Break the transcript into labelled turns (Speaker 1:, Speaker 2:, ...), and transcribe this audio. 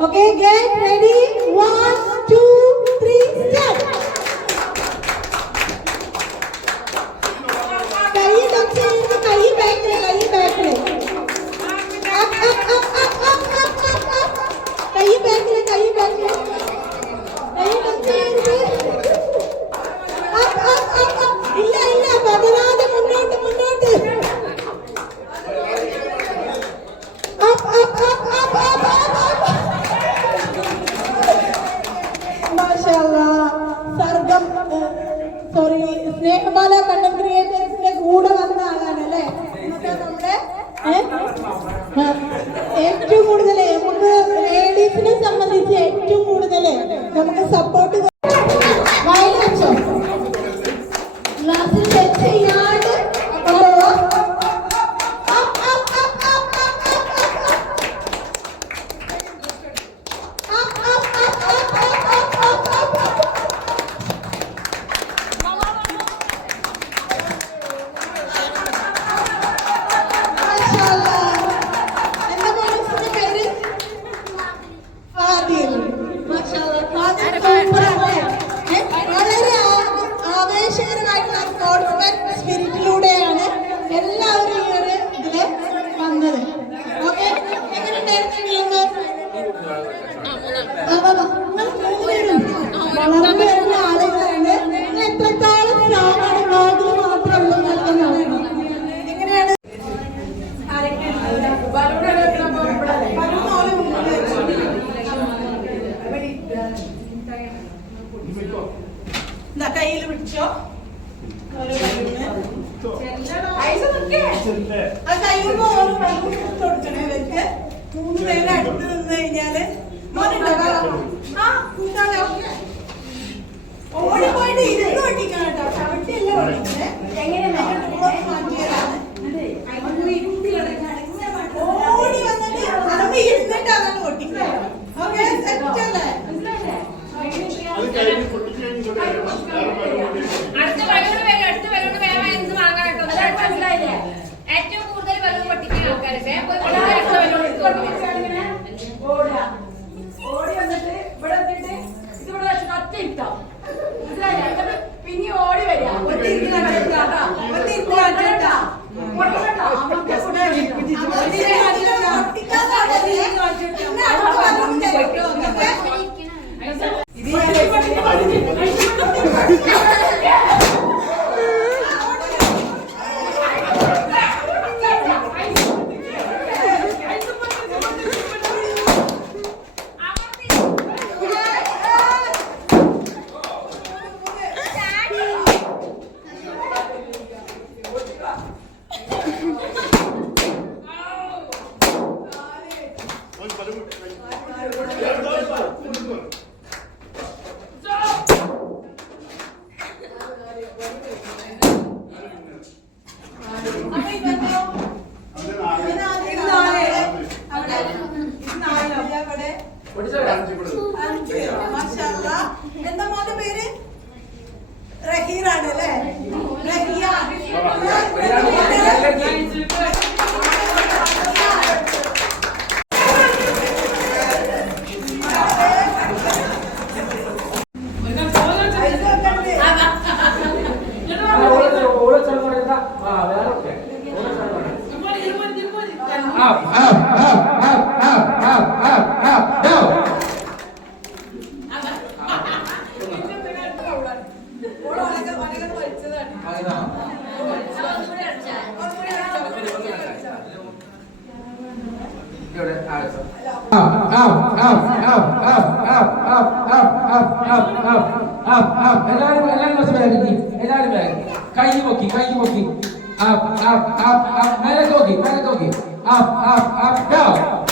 Speaker 1: Okay, get ready. One. Sargam sorry Snehabala content ക്രിയേറ്റേഴ്സിന്റെ കൂടെ വന്ന ആളാണ് അല്ലേ നമ്മുടെ ഏറ്റവും കൂടുതൽ നമുക്ക് ലേഡീസിനെ സംബന്ധിച്ച് ഏറ്റവും കൂടുതൽ നമുക്ക് സപ്പോർട്ട് Daniel. എന്താ കയ്യിൽ പിടിച്ചോ? കയ്യിൽ ഓരോ ബലൂൺ എടുത്ത് കൊടുക്കണേ മൂന്ന് പേരുടെ അടുത്ത് നിന്ന് കഴിഞ്ഞാൽ ആ കൂട്ടാളെ ഓടിപ്പോയിട്ട് ഇരുന്ന് ഓടിക്കണം കേട്ടോ. ചവിട്ടിയല്ലേ
Speaker 2: ഓടിക്കണേ দাও എന്താ
Speaker 1: മോന്റെ പേര്? റഹീറാണ്. അല്ലേ റഹിയ
Speaker 3: എല്ലാരും എല്ലാരും കുറച്ച് ബാഗിക്ക് എല്ലാരും ബാഗ് കൈ പൊക്കി കൈ പൊക്കി മേലൊക്കെ നോക്കി മേലൊക്കെ നോക്കി ആ ആ ആ